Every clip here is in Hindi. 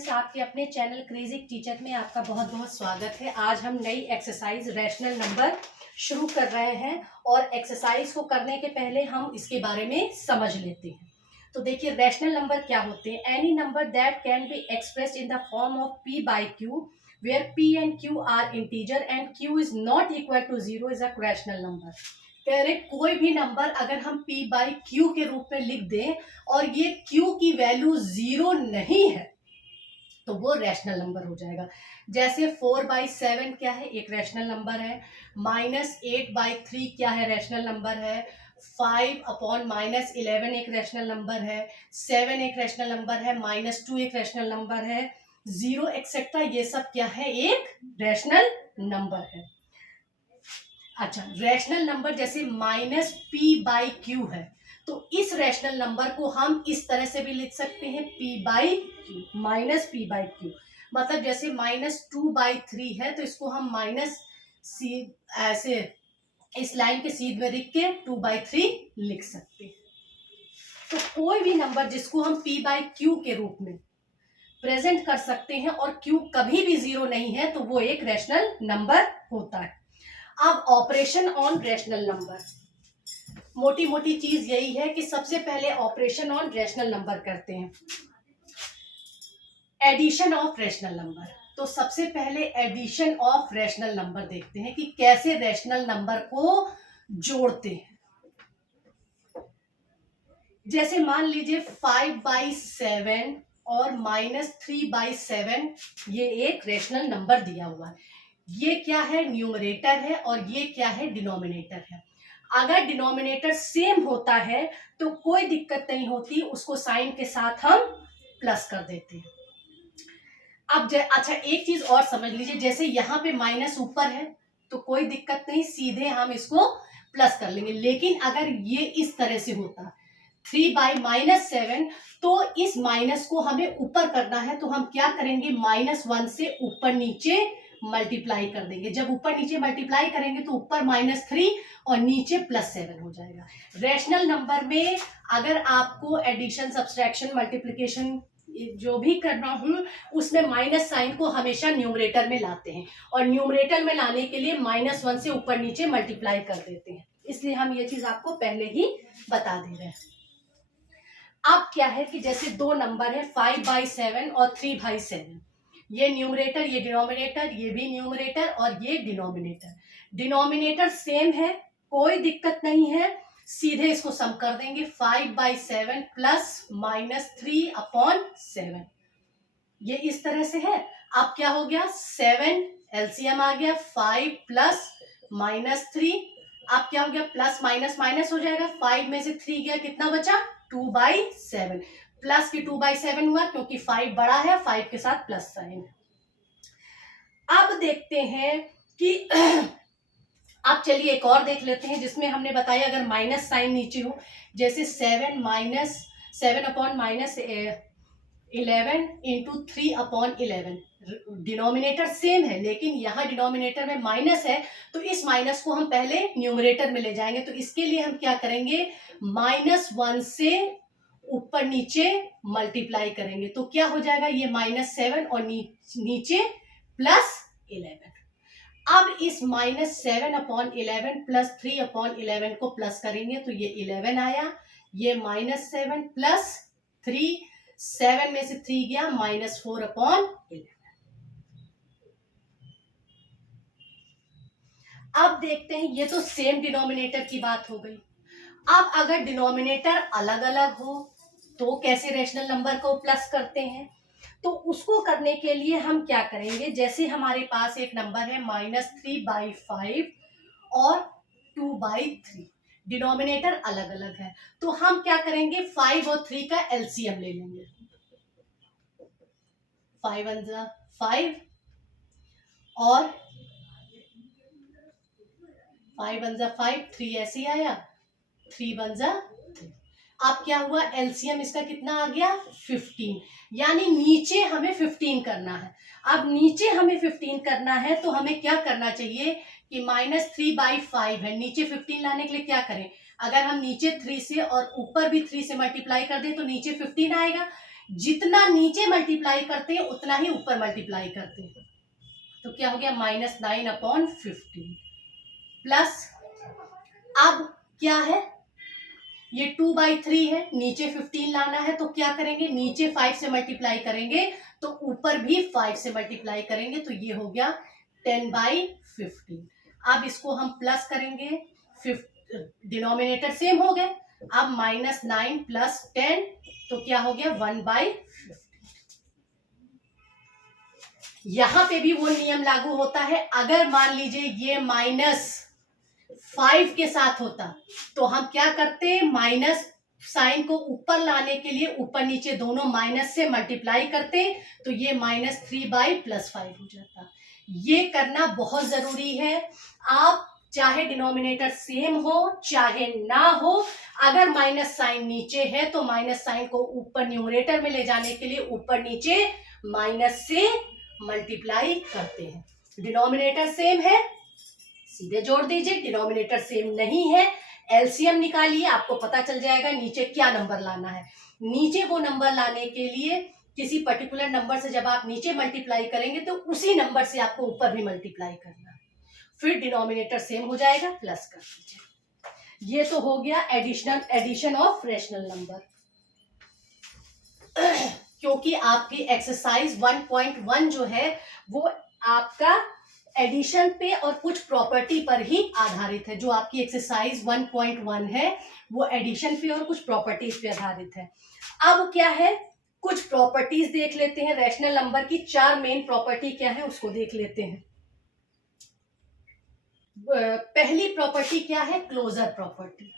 फ्रेंड्स, आपके अपने चैनल क्रेजी टीचर में आपका बहुत बहुत स्वागत है। आज हम नई एक्सरसाइज रैशनल नंबर शुरू कर रहे हैं और एक्सरसाइज को करने के पहले हम इसके बारे में समझ लेते हैं। तो देखिए, रैशनल नंबर क्या होते हैं। Any number that can be expressed in the form of p by q where p and q are integer and q is not equal to 0 is a rational number. कह रहे कोई भी नंबर अगर हम p by q के रूप में लिख दें और ये q की वैल्यू 0 नहीं है तो वो रैशनल नंबर हो जाएगा। जैसे 4/7 क्या है, एक रैशनल नंबर है। -8/3 क्या है, रैशनल नंबर है। 5/-11 एक रैशनल नंबर है। 7 एक रैशनल नंबर है। -2 एक रैशनल नंबर है। 0 एक्सेट्रा, ये सब क्या है, एक रैशनल नंबर है। अच्छा, रैशनल नंबर जैसे -p/q है तो इस रैशनल नंबर को हम इस तरह से भी लिख सकते हैं, p/q, -p/q। मतलब जैसे -2/3 है तो इसको हम माइनस सी ऐसे इस लाइन के सीध में लिख के 2/3 लिख सकते हैं। तो कोई भी नंबर जिसको हम p/q के रूप में प्रेजेंट कर सकते हैं और q कभी भी 0 नहीं है तो वो एक रैशनल नंबर होता है। अब ऑपरेशन ऑन रैशनल नंबर, मोटी मोटी चीज यही है कि सबसे पहले ऑपरेशन ऑन रैशनल नंबर करते हैं। एडिशन ऑफ रैशनल नंबर, तो सबसे पहले एडिशन ऑफ रैशनल नंबर देखते हैं कि कैसे रैशनल नंबर को जोड़ते हैं। जैसे मान लीजिए 5/7 और -3/7 ये एक रैशनल नंबर दिया हुआ है। ये क्या है, न्यूमरेटर है और ये क्या है, डिनोमिनेटर है। अगर डिनोमिनेटर सेम होता है तो कोई दिक्कत नहीं होती, उसको साइन के साथ हम प्लस कर देते हैं। अब अच्छा, एक चीज और समझ लीजिए, जैसे यहाँ पे माइनस ऊपर है तो कोई दिक्कत नहीं, सीधे हम इसको प्लस कर लेंगे। लेकिन अगर ये इस तरह से होता 3/-7 तो इस माइनस को हमें ऊपर करना है तो हम क्या करेंगे, -1 से ऊपर नीचे मल्टीप्लाई कर देंगे। जब ऊपर नीचे मल्टीप्लाई करेंगे तो ऊपर -3 और नीचे +7 हो जाएगा। रैशनल नंबर में अगर आपको एडिशन, सब्सट्रैक्शन, मल्टीप्लिकेशन जो भी करना हो उसमें माइनस साइन को हमेशा न्यूमरेटर में लाते हैं और न्यूमरेटर में लाने के लिए -1 से ऊपर नीचे मल्टीप्लाई कर देते हैं। इसलिए हम ये चीज आपको पहले ही बता दे रहे हैं। अब क्या है कि जैसे दो नंबर है 5/7 और 3/7, ये न्यूमरेटर, ये डिनोमिनेटर, ये भी न्यूमरेटर और ये डिनोमिनेटर। डिनोमिनेटर सेम है, कोई दिक्कत नहीं है, सीधे इसको सम कर देंगे। 5/7 प्लस -3/7, ये इस तरह से है। अब क्या हो गया, 7 एलसीएम आ गया, 5 प्लस -3, अब क्या हो गया, प्लस माइनस माइनस हो जाएगा। 5 में से 3 गया, कितना बचा, 2/7। प्लस की 2/7 हुआ क्योंकि 5 बड़ा है, 5 के साथ प्लस साइन। अब देखते हैं कि अब चलिए एक और देख लेते हैं जिसमें हमने बताया अगर माइनस साइन नीचे हो, जैसे 7/11 इंटू 3/11। डिनोमिनेटर सेम है लेकिन यहाँ डिनोमिनेटर में माइनस है तो इस माइनस को हम पहले न्यूमरेटर में ले जाएंगे। तो इसके लिए हम क्या करेंगे, -1 से ऊपर नीचे मल्टीप्लाई करेंगे तो क्या हो जाएगा, ये -7 और नीचे +11। अब इस -7/11 प्लस 3/11 को प्लस करेंगे तो ये 11 आया। ये -7 प्लस 3, 7 में से 3 गया, -4/11। अब देखते हैं, ये तो सेम डिनोमिनेटर की बात हो गई। अब अगर डिनोमिनेटर अलग अलग हो तो कैसे रैशनल नंबर को प्लस करते हैं, तो उसको करने के लिए हम क्या करेंगे, जैसे हमारे पास एक नंबर है -3/5 और 2/3, डिनोमिनेटर अलग अलग है तो हम क्या करेंगे, 5 और 3 का एलसीएम ले लेंगे। 5 1 जा 5 और 5 1 जा 5, 3 ऐसे ही आया, 3 1 जा 3। अब क्या हुआ, एलसीएम इसका कितना आ गया, 15। यानी नीचे हमें 15 करना है। अब नीचे हमें 15 करना है तो हमें क्या करना चाहिए कि -3/5 है, नीचे 15 लाने के लिए क्या करें, अगर हम नीचे 3 से और ऊपर भी 3 से मल्टीप्लाई कर दें तो नीचे 15 आएगा। जितना नीचे मल्टीप्लाई करते हैं उतना ही ऊपर मल्टीप्लाई करते हैं। तो क्या हो गया -9/15 प्लस, अब क्या है, ये 2/3 है, नीचे 15 लाना है, तो क्या करेंगे, नीचे 5 से मल्टीप्लाई करेंगे तो ऊपर भी 5 से मल्टीप्लाई करेंगे, तो ये हो गया 10/15। अब इसको हम प्लस करेंगे, डिनोमिनेटर सेम हो गए। अब -9 + 10 तो क्या हो गया 1/50। यहां पे भी वो नियम लागू होता है, अगर मान लीजिए ये -5 के साथ होता तो हम क्या करते, माइनस साइन को ऊपर लाने के लिए ऊपर नीचे दोनों माइनस से मल्टीप्लाई करते, तो ये -3/+5 हो जाता। ये करना बहुत जरूरी है। आप चाहे डिनोमिनेटर सेम हो चाहे ना हो, अगर माइनस साइन नीचे है तो माइनस साइन को ऊपर न्यूमरेटर में ले जाने के लिए ऊपर नीचे माइनस से मल्टीप्लाई करते हैं। डिनोमिनेटर सेम है सीधे जोड़ दीजिए, डिनोमिनेटर सेम नहीं है एलसीएम निकालिए, आपको पता चल जाएगा नीचे क्या नंबर लाना है। नीचे वो नंबर लाने के लिए किसी पर्टिकुलर नंबर से जब आप नीचे मल्टीप्लाई करेंगे तो उसी नंबर से आपको ऊपर भी मल्टीप्लाई करना है, फिर डिनोमिनेटर सेम हो जाएगा, प्लस कर दीजिए। ये तो हो गया एडिशन ऑफ रैशनल नंबर। क्योंकि आपकी एक्सरसाइज 1.1 जो है वो आपका एडिशन पे और कुछ प्रॉपर्टी पर ही आधारित है। जो आपकी एक्सरसाइज 1.1 है वो एडिशन पे और कुछ प्रॉपर्टीज पे आधारित है। अब क्या है, कुछ प्रॉपर्टीज देख लेते हैं रैशनल नंबर की। 4 मेन प्रॉपर्टी क्या है उसको देख लेते हैं। पहली प्रॉपर्टी क्या है, क्लोजर प्रॉपर्टी।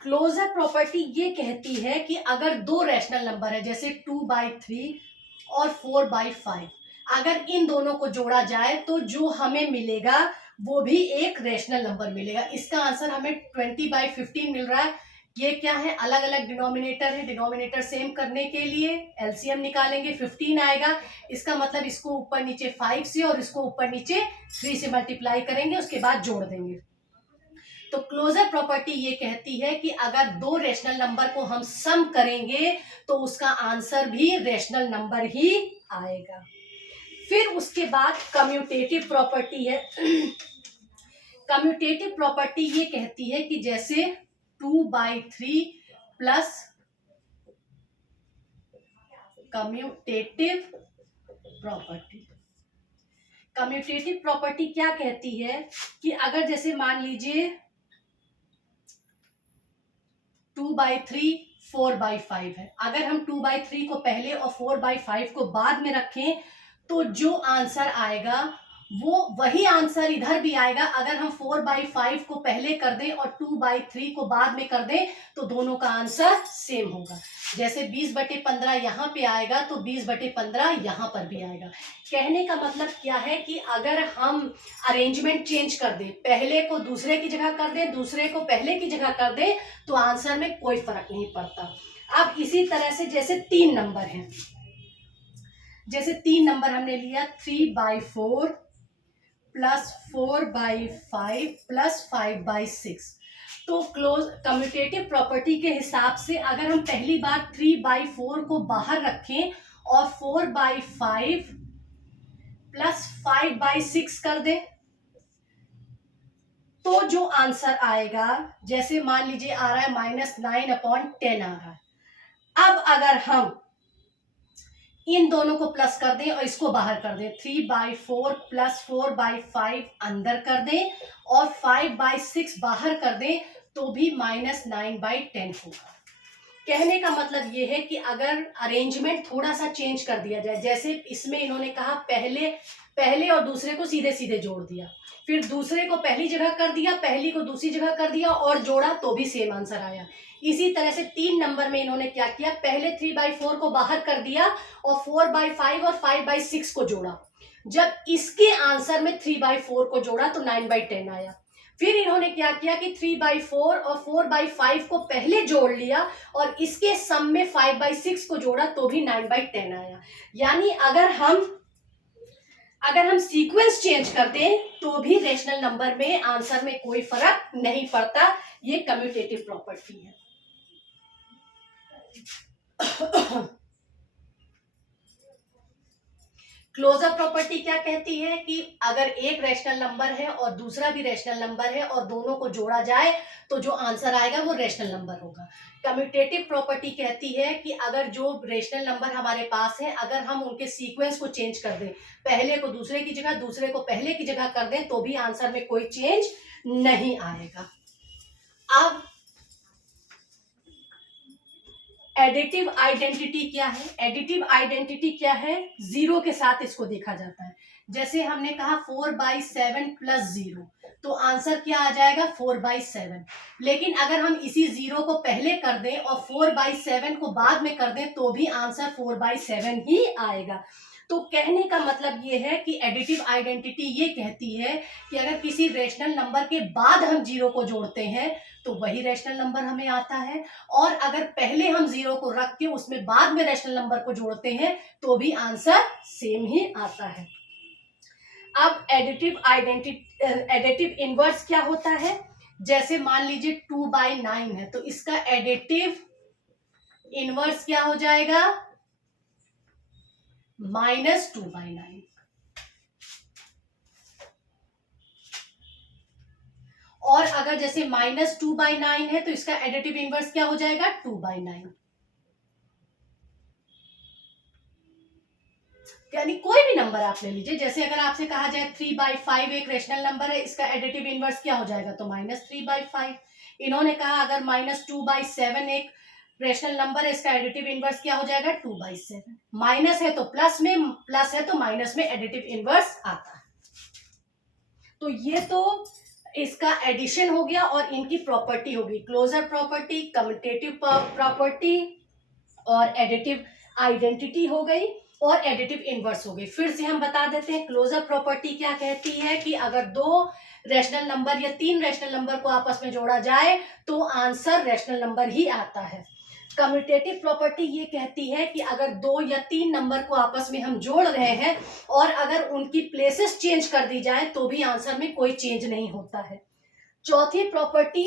क्लोजर प्रॉपर्टी ये कहती है कि अगर दो रैशनल नंबर है जैसे 2/3 और 4/5, अगर इन दोनों को जोड़ा जाए तो जो हमें मिलेगा वो भी एक रैशनल नंबर मिलेगा। इसका आंसर हमें 20/15 मिल रहा है। ये क्या है, अलग अलग डिनोमिनेटर है, डिनोमिनेटर सेम करने के लिए एलसीएम निकालेंगे 15 आएगा। इसका मतलब इसको ऊपर नीचे 5 से और इसको ऊपर नीचे 3 से मल्टीप्लाई करेंगे, उसके बाद जोड़ देंगे। तो क्लोजर प्रॉपर्टी ये कहती है कि अगर दो रैशनल नंबर को हम सम करेंगे तो उसका आंसर भी रैशनल नंबर ही आएगा। फिर उसके बाद कम्यूटेटिव प्रॉपर्टी है। कम्यूटेटिव प्रॉपर्टी ये कहती है कि जैसे 2/3 plus commutative property. Commutative property क्या कहती है कि अगर जैसे मान लीजिए 2/3 4/5 है, अगर हम 2/3 को पहले और 4/5 को बाद में रखें तो जो आंसर आएगा वो वही आंसर इधर भी आएगा। अगर हम 4/5 को पहले कर दें और 2/3 को बाद में कर दें तो दोनों का आंसर सेम होगा। जैसे 20/15 यहाँ पे आएगा तो 20/15 यहाँ पर भी आएगा। कहने का मतलब क्या है कि अगर हम अरेंजमेंट चेंज कर दें, पहले को दूसरे की जगह कर दें, दूसरे को पहले की जगह कर दें, तो आंसर में कोई फर्क नहीं पड़ता। अब इसी तरह से जैसे 3 नंबर हैं, जैसे 3 नंबर हमने लिया 3/4 प्लस 4/5 प्लस 5/6, तो क्लोज कम्यूटेटिव प्रॉपर्टी के हिसाब से अगर हम पहली बार 3/4 को बाहर रखें और 4/5 प्लस 5/6 कर दें तो जो आंसर आएगा, जैसे मान लीजिए आ रहा है -9/10 आ रहा है। अब अगर हम इन दोनों को प्लस कर दें और इसको बाहर कर दें, 3/4 प्लस 4/5 अंदर कर दें और 5/6 बाहर कर दें तो भी -9/10 होगा। कहने का मतलब ये है कि अगर अरेंजमेंट थोड़ा सा चेंज कर दिया जाए, जैसे इसमें इन्होंने कहा पहले और दूसरे को सीधे सीधे जोड़ दिया, फिर दूसरे को पहली जगह कर दिया, पहली को दूसरी जगह कर दिया और जोड़ा तो भी सेम आंसर आया। इसी तरह से 3 नंबर में इन्होंने क्या किया, पहले 3/4 को बाहर कर दिया और 4/5 और 5/6 को जोड़ा। जब इसके आंसर में 3/4 को जोड़ा तो 9/10 आया। फिर इन्होंने क्या किया कि 3/4 और 4/5 को पहले जोड़ लिया और इसके सम में 5/6 को जोड़ा तो भी 9/10 आया। यानी अगर हम सीक्वेंस चेंज कर दें तो भी रैशनल नंबर में आंसर में कोई फर्क नहीं पड़ता। ये कम्यूटेटिव प्रॉपर्टी है। क्लोजर प्रॉपर्टी क्या कहती है कि अगर एक रैशनल नंबर है और दूसरा भी रैशनल नंबर है और दोनों को जोड़ा जाए तो जो आंसर आएगा वो रैशनल नंबर होगा। कम्यूटेटिव प्रॉपर्टी कहती है कि अगर जो रैशनल नंबर हमारे पास है, अगर हम उनके सीक्वेंस को चेंज कर दें, पहले को दूसरे की जगह, दूसरे को पहले की जगह कर दें, तो भी आंसर में कोई चेंज नहीं आएगा। अब एडिटिव आइडेंटिटी क्या है? एडिटिव आइडेंटिटी क्या है? जीरो के साथ इसको देखा जाता है। जैसे हमने कहा 4/7 प्लस 0, तो आंसर क्या आ जाएगा? 4/7। लेकिन अगर हम इसी 0 को पहले कर दें और 4/7 को बाद में कर दें तो भी आंसर 4/7 ही आएगा। तो कहने का मतलब ये है कि एडिटिव आइडेंटिटी ये कहती है कि अगर किसी रैशनल नंबर के बाद हम 0 को जोड़ते हैं तो वही रैशनल नंबर हमें आता है, और अगर पहले हम 0 को रख के उसमें बाद में रैशनल नंबर को जोड़ते हैं तो भी आंसर सेम ही आता है। अब एडिटिव इनवर्स क्या होता है? जैसे मान लीजिए 2/9 है, तो इसका एडिटिव इनवर्स क्या हो जाएगा? -2/9। और अगर जैसे -2/9 है तो इसका एडिटिव इनवर्स क्या हो जाएगा? 2/9। यानी कोई भी नंबर आप ले लीजिए, जैसे अगर आपसे कहा जाए 3/5 एक रैशनल नंबर है, इसका एडिटिव इनवर्स क्या हो जाएगा? तो -3/5। इन्होंने कहा अगर -2/7 एक रैशनल नंबर है, इसका एडिटिव इनवर्स क्या हो जाएगा? 2/7। माइनस है तो प्लस में, प्लस है तो माइनस में एडिटिव इनवर्स आता है। तो ये तो इसका एडिशन हो गया और इनकी प्रॉपर्टी होगी, क्लोजर प्रॉपर्टी, कम्यूटेटिव प्रॉपर्टी और एडिटिव आइडेंटिटी हो गई और एडिटिव इनवर्स हो गई। फिर से हम बता देते हैं क्लोजर प्रॉपर्टी क्या कहती है कि अगर दो रैशनल नंबर या तीन रैशनल नंबर को आपस में जोड़ा जाए तो आंसर रैशनल नंबर ही आता है। कम्यूटेटिव प्रॉपर्टी ये कहती है कि अगर दो या तीन नंबर को आपस में हम जोड़ रहे हैं और अगर उनकी प्लेसेस चेंज कर दी जाए तो भी आंसर में कोई चेंज नहीं होता है। चौथी प्रॉपर्टी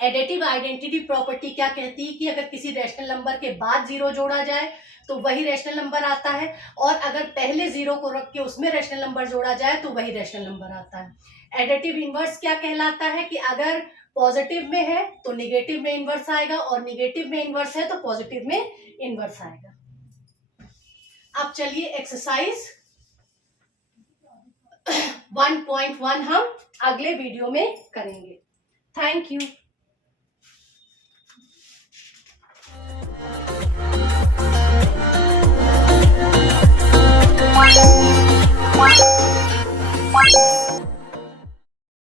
एडिटिव आइडेंटिटी प्रॉपर्टी क्या कहती है कि अगर किसी रैशनल नंबर के बाद 0 जोड़ा जाए तो वही रैशनल नंबर आता है, और अगर पहले 0 को रख के उसमें रैशनल नंबर जोड़ा जाए तो वही रैशनल नंबर आता है। एडिटिव इनवर्स क्या कहलाता है कि अगर पॉजिटिव में है तो निगेटिव में इनवर्स आएगा, और निगेटिव में इनवर्स है तो पॉजिटिव में इनवर्स आएगा। अब चलिए एक्सरसाइज 1.1 हम अगले वीडियो में करेंगे। Thank you.